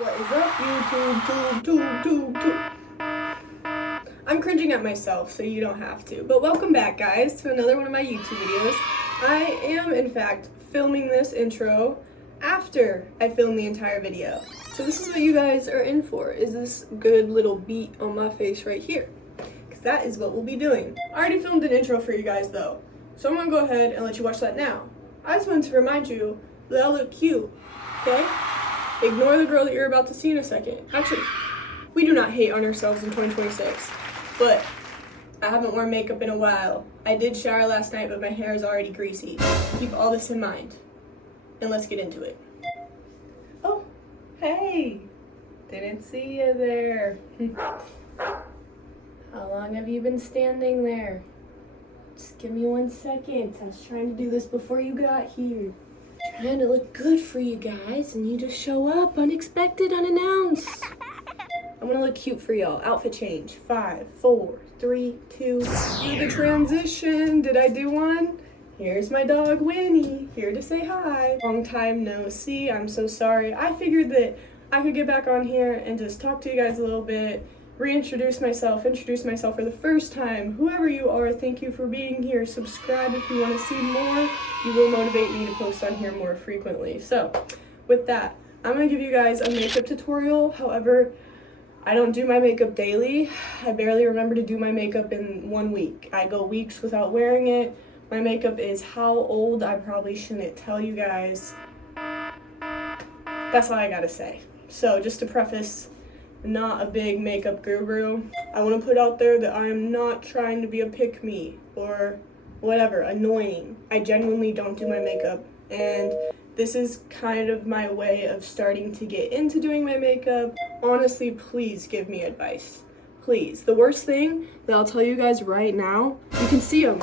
What is up, YouTube, tube. I'm cringing at myself, so you don't have to. But welcome back, guys, to another one of my YouTube videos. I am, in fact, filming this intro after I film the entire video. So this is what you guys are in for, is this good little beat on my face right here. Because that is what we'll be doing. I already filmed an intro for you guys, though. So I'm going to go ahead and let you watch that now. I just wanted to remind you that I look cute, okay? Ignore the girl that you're about to see in a second. Actually, we do not hate on ourselves in 2026, but I haven't worn makeup in a while. I did shower last night, but my hair is already greasy. Keep all this in mind, and let's get into it. Oh, hey, didn't see you there. How long have you been standing there? Just give me 1 second. I was trying to do this before you got here. Trying to look good for you guys, and you just show up unexpected, unannounced. I'm gonna look cute for y'all. Outfit change. 5, 4, 3, 2. Do the transition. Did I do one? Here's my dog Winnie, here to say hi. Long time no see. I'm so sorry. I figured that I could get back on here and just talk to you guys a little bit, introduce myself for the first time. Whoever you are, thank you for being here. Subscribe if you want to see more. You will motivate me to post on here more frequently. So with that, I'm going to give you guys a makeup tutorial. However, I don't do my makeup daily. I barely remember to do my makeup in 1 week. I go weeks without wearing it. My makeup is how old? I probably shouldn't tell you guys. That's all I gotta say. So just to preface, not a big makeup guru. I want to put out there that I am not trying to be a pick-me or whatever, annoying. I genuinely don't do my makeup, and this is kind of my way of starting to get into doing my makeup. Honestly, please give me advice. Please. The worst thing that I'll tell you guys right now, you can see them.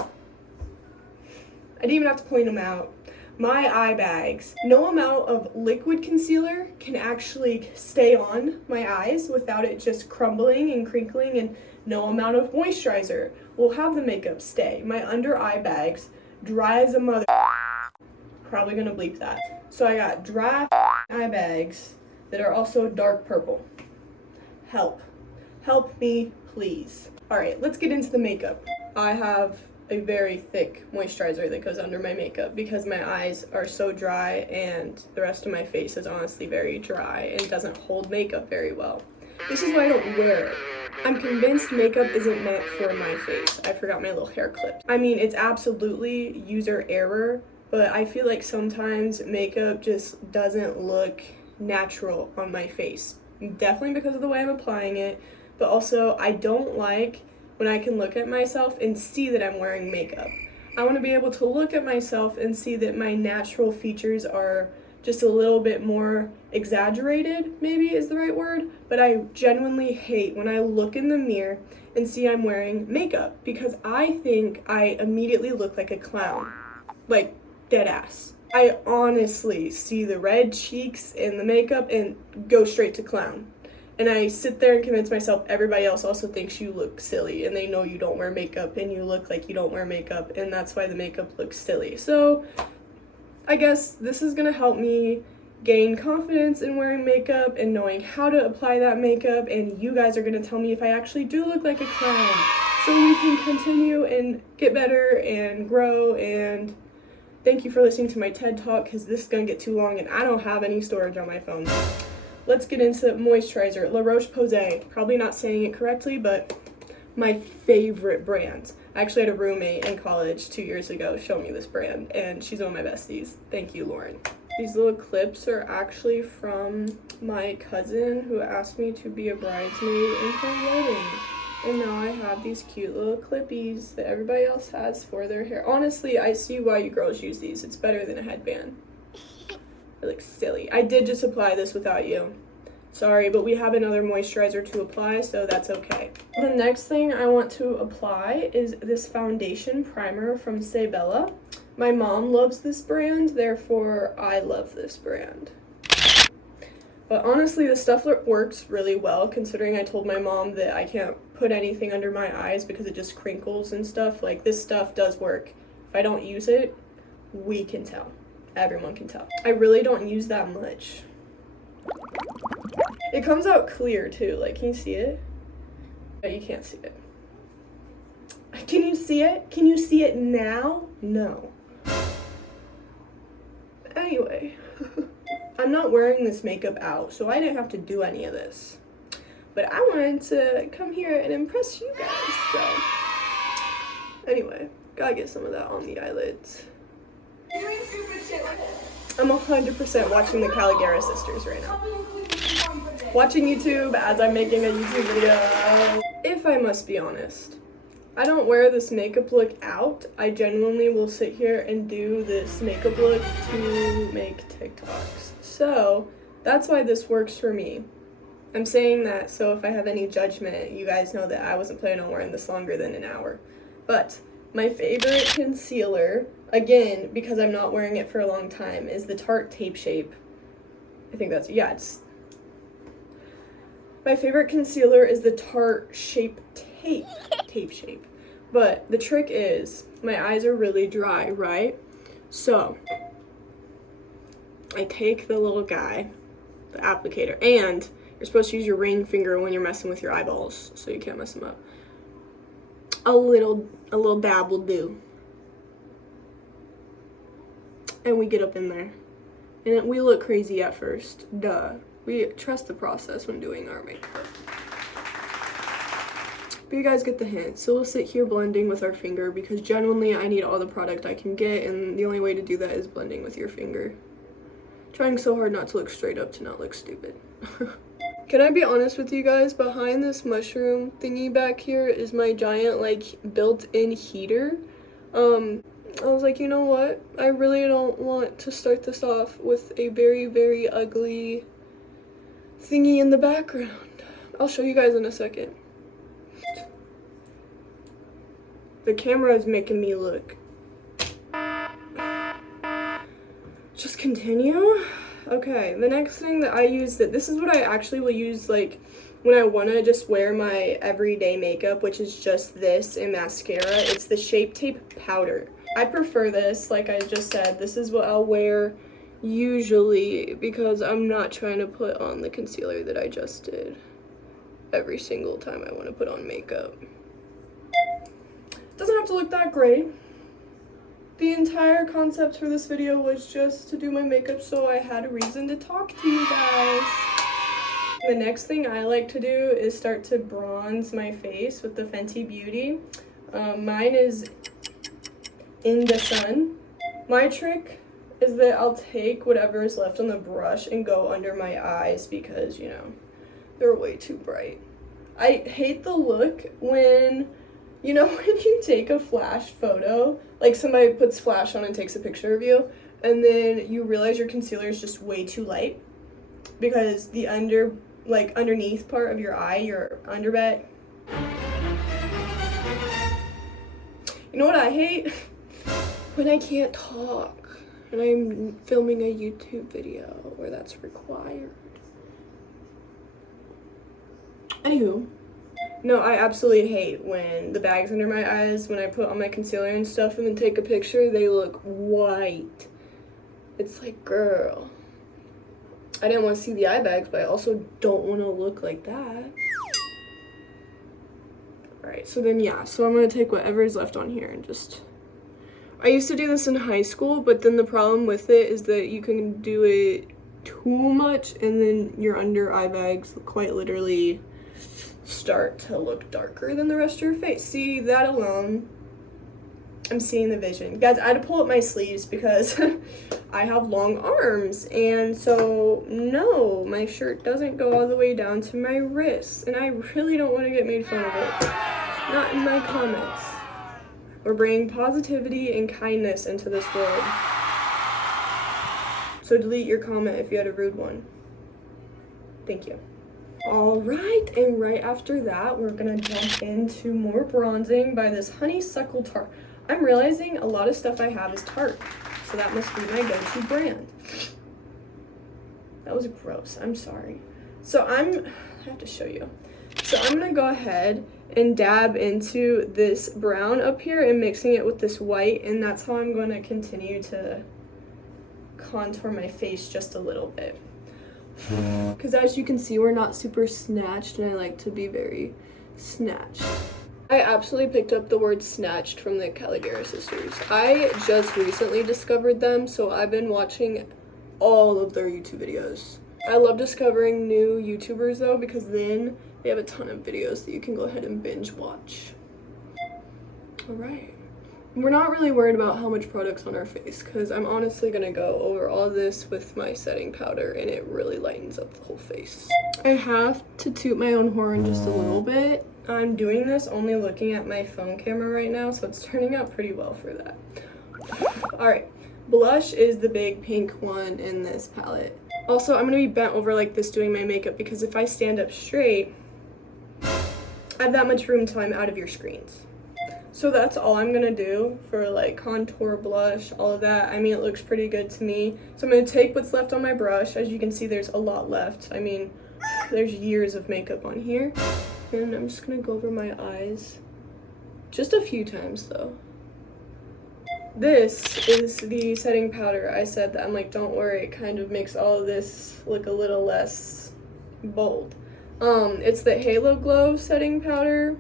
I didn't even have to point them out. My eye bags. No amount of liquid concealer can actually stay on my eyes without it just crumbling and crinkling, and no amount of moisturizer will have the makeup stay. My under eye bags dry as a mother. Probably gonna bleep that. So I got dry eye bags that are also dark purple. Help me, please. All right, let's get into the makeup. I have a very thick moisturizer that goes under my makeup because my eyes are so dry and the rest of my face is honestly very dry and doesn't hold makeup very well. This is why I don't wear it. I'm convinced makeup isn't meant for my face. I forgot my little hair clip. I mean, it's absolutely user error, but I feel like sometimes makeup just doesn't look natural on my face. Definitely because of the way I'm applying it, but also I don't like when I can look at myself and see that I'm wearing makeup. I want to be able to look at myself and see that my natural features are just a little bit more exaggerated, maybe is the right word, but I genuinely hate when I look in the mirror and see I'm wearing makeup because I think I immediately look like a clown, like dead ass. I honestly see the red cheeks and the makeup and go straight to clown. And I sit there and convince myself everybody else also thinks you look silly, and they know you don't wear makeup and you look like you don't wear makeup, and that's why the makeup looks silly. So I guess this is gonna help me gain confidence in wearing makeup and knowing how to apply that makeup, and you guys are gonna tell me if I actually do look like a clown, so we can continue and get better and grow. And thank you for listening to my TED Talk, because this is gonna get too long and I don't have any storage on my phone. Let's get into moisturizer. La Roche-Posay. Probably not saying it correctly, but my favorite brand. I actually had a roommate in college 2 years ago show me this brand, and she's one of my besties. Thank you, Lauren. These little clips are actually from my cousin who asked me to be a bridesmaid in her wedding. And now I have these cute little clippies that everybody else has for their hair. Honestly, I see why you girls use these. It's better than a headband. It looks silly. I did just apply this without you. Sorry, but we have another moisturizer to apply, so that's okay. The next thing I want to apply is this foundation primer from Sebella. My mom loves this brand, therefore I love this brand. But honestly, this stuff works really well, considering I told my mom that I can't put anything under my eyes because it just crinkles and stuff. Like, this stuff does work. If I don't use it, we can tell. Everyone can tell. I really don't use that much. It comes out clear too, like, can you see it? But you can't see it. Can you see it? Can you see it now? No. Anyway, I'm not wearing this makeup out, so I didn't have to do any of this. But I wanted to come here and impress you guys, so. Anyway, gotta get some of that on the eyelids. I'm 100% watching the Caligari sisters right now. Watching YouTube as I'm making a YouTube video. If I must be honest, I don't wear this makeup look out. I genuinely will sit here and do this makeup look to make TikToks. So that's why this works for me. I'm saying that so if I have any judgment, you guys know that I wasn't planning on wearing this longer than an hour. But my favorite concealer, again, because I'm not wearing it for a long time, is the Tarte Tape Shape. I think that's, yeah, it's... My favorite concealer is the Tarte Shape Tape Shape. But the trick is, my eyes are really dry, right? So, I take the little guy, the applicator, and you're supposed to use your ring finger when you're messing with your eyeballs, so you can't mess them up. A little dab will do. And we get up in there. And we look crazy at first, duh. We trust the process when doing our makeup. But you guys get the hint. So we'll sit here blending with our finger because genuinely I need all the product I can get, and the only way to do that is blending with your finger. Trying so hard not to look straight up to not look stupid. Can I be honest with you guys? Behind this mushroom thingy back here is my giant, like, built-in heater. I was like, you know what? I really don't want to start this off with a very, very ugly thingy in the background. I'll show you guys in a second. The camera is making me look. Just continue. Okay, the next thing that I use, this is what I actually will use, like, when I want to just wear my everyday makeup, which is just this and mascara. It's the Shape Tape Powder. I prefer this, like I just said. This is what I'll wear usually because I'm not trying to put on the concealer that I just did every single time I want to put on makeup. Doesn't have to look that great. The entire concept for this video was just to do my makeup, so I had a reason to talk to you guys. The next thing I like to do is start to bronze my face with the Fenty Beauty. Mine is In the Sun. My trick is that I'll take whatever is left on the brush and go under my eyes because, you know, they're way too bright. I hate the look when, you know, when you take a flash photo, like somebody puts flash on and takes a picture of you, and then you realize your concealer is just way too light because the underneath part of your eye, your underbit. You know what I hate? When I can't talk and I'm filming a YouTube video where that's required. Anywho. No, I absolutely hate when the bags under my eyes, when I put on my concealer and stuff and then take a picture, they look white. It's like, girl, I didn't want to see the eye bags, but I also don't want to look like that. Alright, so then yeah, so I'm going to take whatever is left on here and just... I used to do this in high school, but then the problem with it is that you can do it too much and then your under eye bags quite literally start to look darker than the rest of your face. See, that alone, I'm seeing the vision. Guys, I had to pull up my sleeves because I have long arms, and so no, my shirt doesn't go all the way down to my wrists, and I really don't want to get made fun of it. Not in my comments. We're bringing positivity and kindness into this world. So delete your comment if you had a rude one. Thank you. Alright, and right after that, we're gonna jump into more bronzing by this Honeysuckle Tarte. I'm realizing a lot of stuff I have is Tarte, so that must be my go-to brand. That was gross, I'm sorry. So I have to show you. So I'm gonna go ahead and dab into this brown up here and mixing it with this white, and that's how I'm gonna continue to contour my face just a little bit. Because as you can see, we're not super snatched, and I like to be very snatched. I absolutely picked up the word snatched from the Caligari sisters. I just recently discovered them, so I've been watching all of their YouTube videos. I love discovering new YouTubers though, because then they have a ton of videos that you can go ahead and binge watch. All right. We're not really worried about how much product's on our face, because I'm honestly gonna go over all this with my setting powder, and it really lightens up the whole face. I have to toot my own horn just a little bit. I'm doing this only looking at my phone camera right now, so it's turning out pretty well for that. All right, blush is the big pink one in this palette. Also, I'm gonna be bent over like this doing my makeup, because if I stand up straight, I have that much room until I'm out of your screens. So that's all I'm gonna do for like contour, blush, all of that. I mean, it looks pretty good to me. So I'm gonna take what's left on my brush. As you can see, there's a lot left. I mean, there's years of makeup on here. And I'm just gonna go over my eyes. Just a few times though. This is the setting powder. I said that I'm like, don't worry, it kind of makes all of this look a little less bold. It's the Halo Glow setting powder.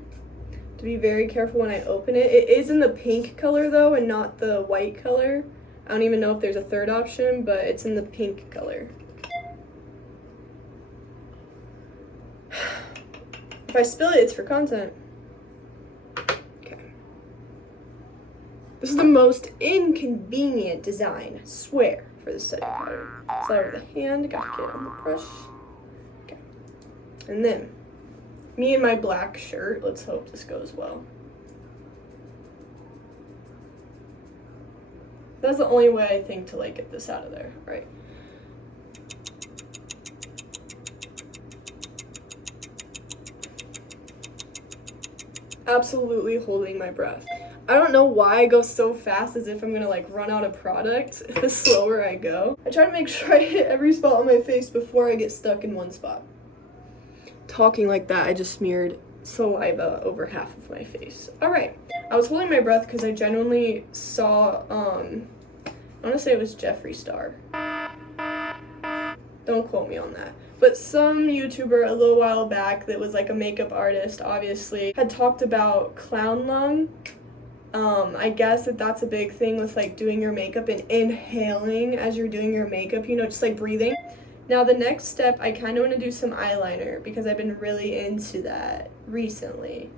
To be very careful when I open it. It is in the pink color though, and not the white color. I don't even know if there's a third option, but it's in the pink color. If I spill it, it's for content. Okay. This is the most inconvenient design, I swear, for the setting powder. Slide over the hand, gotta get it on the brush. Okay. And then, me and my black shirt, let's hope this goes well. That's the only way I think to like get this out of there, right? Absolutely holding my breath. I don't know why I go so fast, as if I'm gonna like run out of product the slower I go. I try to make sure I hit every spot on my face before I get stuck in one spot. Talking like that, I just smeared saliva over half of my face. All right, I was holding my breath because I genuinely saw, I want to say it was Jeffree Star. Don't quote me on that. But some YouTuber a little while back that was like a makeup artist, obviously, had talked about clown lung. I guess that's a big thing with like doing your makeup and inhaling as you're doing your makeup, you know, just like breathing. Now the next step, I kind of want to do some eyeliner because I've been really into that recently.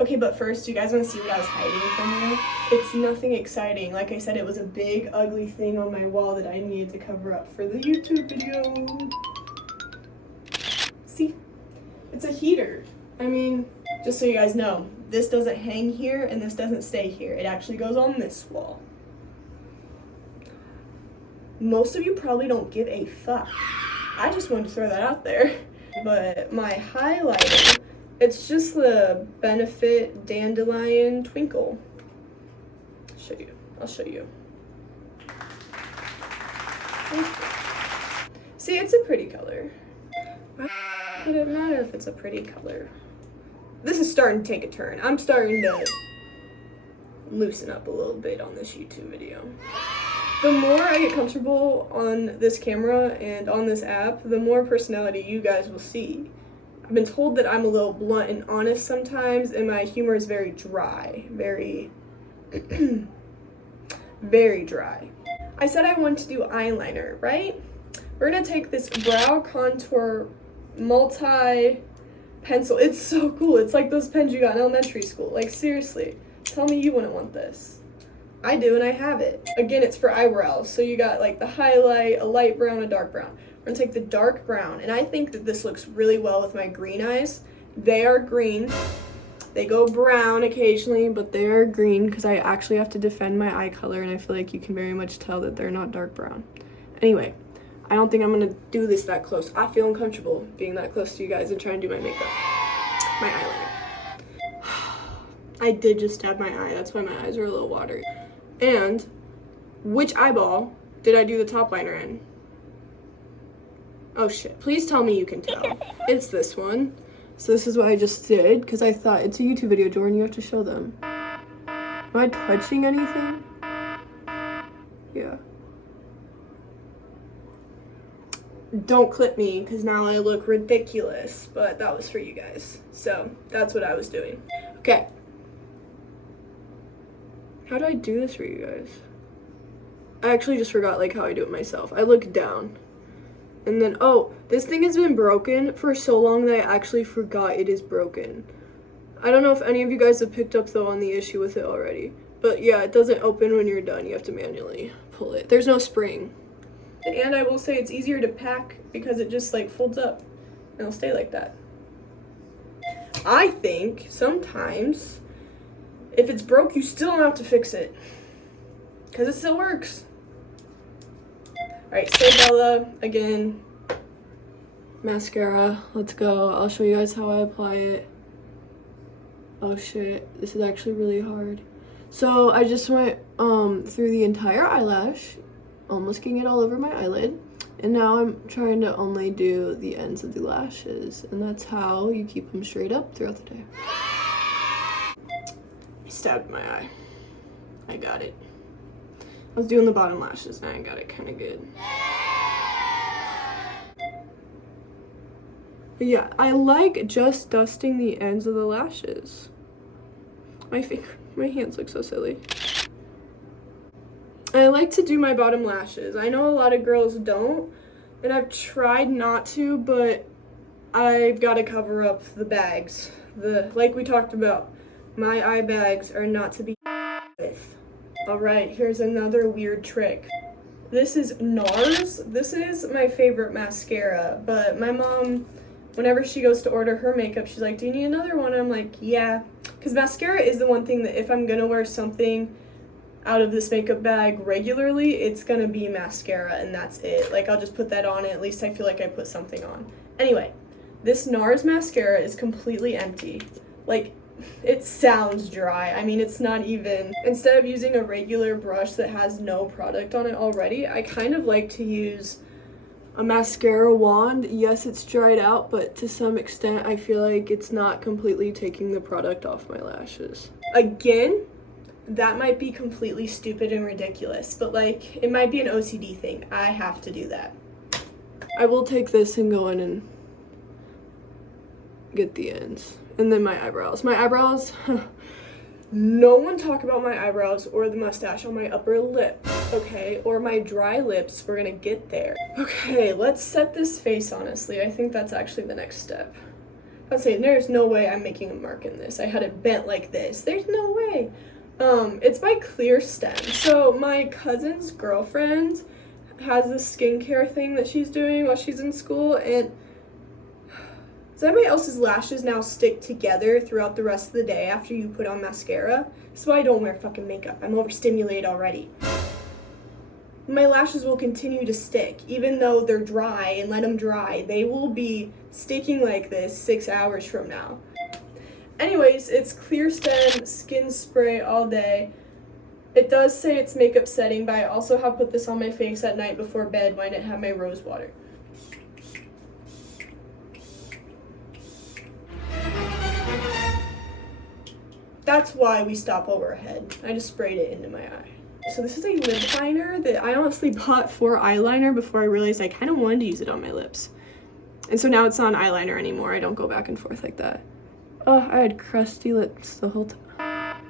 Okay, but first, you guys want to see what I was hiding from you? It's nothing exciting. Like I said, it was a big, ugly thing on my wall that I needed to cover up for the YouTube video. See? It's a heater. I mean, just so you guys know, this doesn't hang here and this doesn't stay here. It actually goes on this wall. Most of you probably don't give a fuck. I just wanted to throw that out there. But my highlighter, it's just the Benefit Dandelion Twinkle. I'll show you. See, it's a pretty color. Why would it matter if it's a pretty color? This is starting to take a turn. I'm starting to loosen up a little bit on this YouTube video. The more I get comfortable on this camera and on this app, the more personality you guys will see. I've been told that I'm a little blunt and honest sometimes, and my humor is very dry, very, very dry. I said I wanted to do eyeliner, right? We're gonna take this brow contour multi-pencil. It's so cool. It's like those pens you got in elementary school. Like, seriously, tell me you wouldn't want this. I do, and I have it. Again, it's for eyebrows. So you got like the highlight, a light brown, a dark brown. We're gonna take the dark brown, and I think that this looks really well with my green eyes. They are green. They go brown occasionally, but they are green because I actually have to defend my eye color, and I feel like you can very much tell that they're not dark brown. Anyway, I don't think I'm gonna do this that close. I feel uncomfortable being that close to you guys and trying to do my makeup. My eyeliner. I did just stab my eye. That's why my eyes are a little watery. And which eyeball did I do the top liner in? Oh shit, please tell me you can tell. It's this one. So this is what I just did, because I thought it's a YouTube video, Jordan, you have to show them. Am I touching anything? Yeah. Don't clip me because now I look ridiculous, but that was for you guys. So that's what I was doing. Okay. How do I do this for you guys? I actually just forgot like how I do it myself. I look down. And then, oh, this thing has been broken for so long that I actually forgot it is broken. I don't know if any of you guys have picked up though on the issue with it already. But yeah, it doesn't open when you're done. You have to manually pull it. There's no spring. And I will say it's easier to pack because it just like folds up and it'll stay like that. I think sometimes if it's broke, you still don't have to fix it because it still works. All right, Stay Bella again. Mascara, let's go. I'll show you guys how I apply it. Oh shit, this is actually really hard. So I just went through the entire eyelash, almost getting it all over my eyelid. And now I'm trying to only do the ends of the lashes. And that's how you keep them straight up throughout the day. I stabbed my eye. I got it. I was doing the bottom lashes and I got it kind of good. But yeah, I like just dusting the ends of the lashes. My hands look so silly. I like to do my bottom lashes. I know a lot of girls don't, and I've tried not to, but I've got to cover up the bags. Like we talked about, my eye bags are not to be with. All right, here's another weird trick. This is NARS. This is my favorite mascara, but my mom, whenever she goes to order her makeup, she's like, do you need another one? I'm like, yeah. Because mascara is the one thing that if I'm gonna wear something out of this makeup bag regularly, it's gonna be mascara and that's it. Like, I'll just put that on, and at least I feel like I put something on. Anyway, this NARS mascara is completely empty. Like, it sounds dry. I mean, it's not even, instead of using a regular brush that has no product on it already, I kind of like to use a mascara wand. Yes, it's dried out, but to some extent, I feel like it's not completely taking the product off my lashes. Again, that might be completely stupid and ridiculous, but like, it might be an OCD thing. I have to do that. I will take this and go in and get the ends. And then my eyebrows. My eyebrows, no one talk about my eyebrows or the mustache on my upper lip, okay? Or my dry lips, we're gonna get there. Okay, let's set this face, honestly. I think that's actually the next step. I'd say there's no way I'm making a mark in this. I had it bent like this. There's no way. It's by Clear Stem. So my cousin's girlfriend has this skincare thing that she's doing while she's in school, and does anybody else's lashes now stick together throughout the rest of the day after you put on mascara? This is why I don't wear fucking makeup. I'm overstimulated already. My lashes will continue to stick, even though they're dry, and let them dry. They will be sticking like this 6 hours from now. Anyways, it's Clear Stem Skin Spray all day. It does say it's makeup setting, but I also have put this on my face at night before bed when I didn't have my rose water. That's why we stop over our head. I just sprayed it into my eye. So this is a lip liner that I honestly bought for eyeliner before I realized I kind of wanted to use it on my lips. And so now it's not an eyeliner anymore. I don't go back and forth like that. Oh, I had crusty lips the whole time.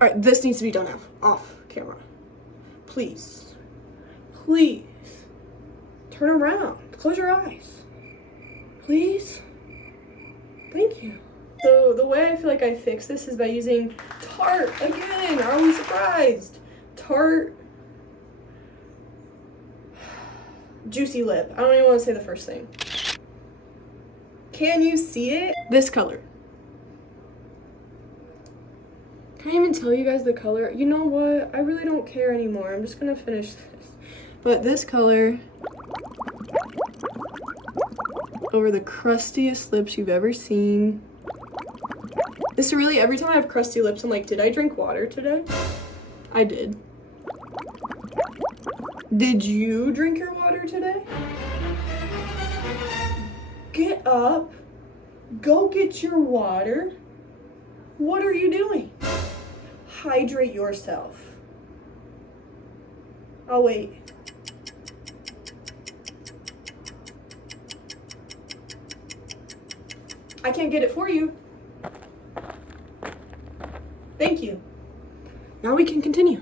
All right, this needs to be done off camera. Please. Please. Turn around. Close your eyes. Please. Thank you. So the way I feel like I fix this is by using Tarte. Again, are we surprised? Tarte Juicy Lip. I don't even want to say the first thing. Can you see it? This color. Can I even tell you guys the color? You know what? I really don't care anymore. I'm just gonna finish this. But this color over the crustiest lips you've ever seen. This really, every time I have crusty lips, I'm like, did I drink water today? I did. Did you drink your water today? Get up. Go get your water. What are you doing? Hydrate yourself. I'll wait. I can't get it for you. Thank you. Now we can continue.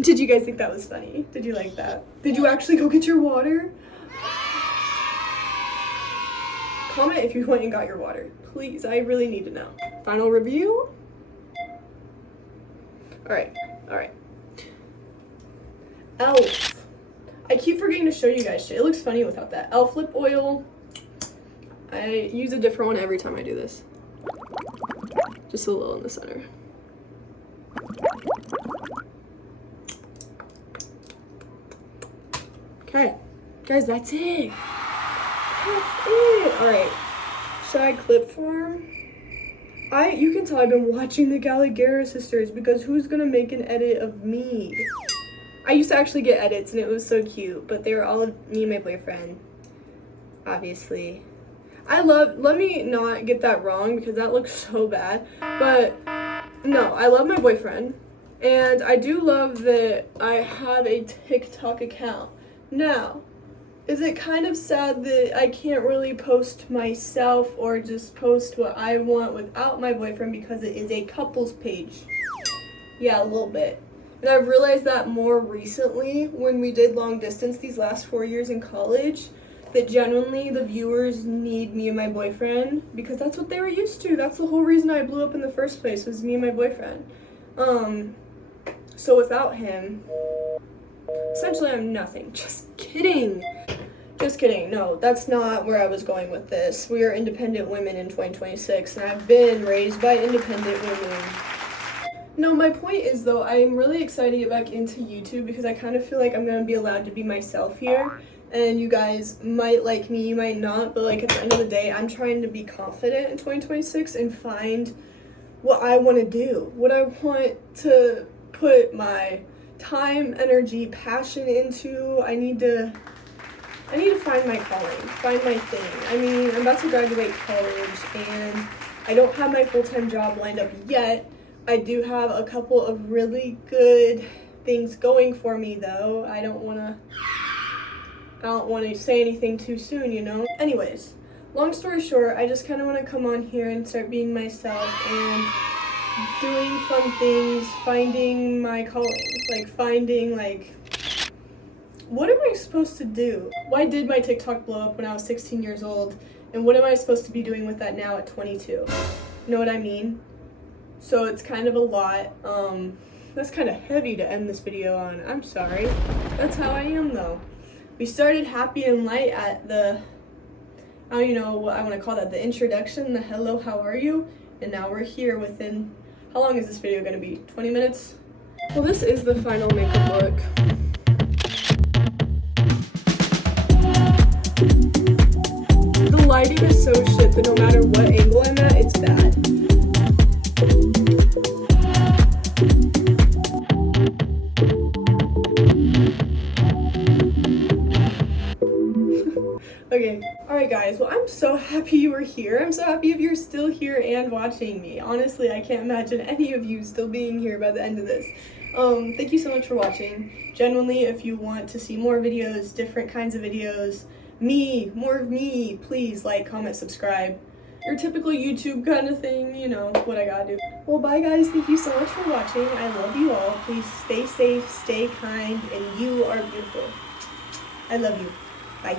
Did you guys think that was funny? Did you like that? Did you actually go get your water? Comment if you went and got your water. Please, I really need to know. Final review? Alright. Elf. I keep forgetting to show you guys shit. It looks funny without that. Elf lip oil. I use a different one every time I do this. Just a little in the center. Okay. Guys, that's it. Alright. Should I clip form? You can tell I've been watching the Gallagher sisters because who's gonna make an edit of me? I used to actually get edits and it was so cute, but they were all of me and my boyfriend. Obviously. Let me not get that wrong because that looks so bad. But no, I love my boyfriend. And I do love that I have a TikTok account. Now, is it kind of sad that I can't really post myself or just post what I want without my boyfriend because it is a couples page? Yeah, a little bit. And I've realized that more recently when we did long distance these last 4 years in college, that genuinely the viewers need me and my boyfriend because that's what they were used to. That's the whole reason I blew up in the first place was me and my boyfriend. So without him, essentially I'm nothing. Just kidding. No, that's not where I was going with this. We are independent women in 2026 and I've been raised by independent women. No, my point is though, I'm really excited to get back into YouTube because I kind of feel like I'm going to be allowed to be myself here. And you guys might like me, you might not, but like at the end of the day, I'm trying to be confident in 2026 and find what I want to do, what I want to put my time, energy, passion into. I need to find my calling, find my thing. I mean, I'm about to graduate college and I don't have my full-time job lined up yet. I do have a couple of really good things going for me though. I don't want to say anything too soon, you know? Anyways, long story short, I just kind of want to come on here and start being myself and doing fun things, finding my calling, what am I supposed to do? Why did my TikTok blow up when I was 16 years old? And what am I supposed to be doing with that now at 22? You know what I mean? So it's kind of a lot. That's kind of heavy to end this video on. I'm sorry. That's how I am though. We started happy and light at the, I don't even know what I want to call that, the introduction, the hello, how are you? And now we're here within, how long is this video going to be? 20 minutes? Well, this is the final makeup look. The lighting is so shit that no matter what angle I'm at, it's bad. Okay, alright guys, well I'm so happy you were here. I'm so happy if you're still here and watching me. Honestly, I can't imagine any of you still being here by the end of this. Thank you so much for watching. Genuinely, if you want to see more videos, different kinds of videos, more of me, please like, comment, subscribe. Your typical YouTube kind of thing, you know, what I gotta do. Well, bye guys, thank you so much for watching. I love you all. Please stay safe, stay kind, and you are beautiful. I love you. Bye.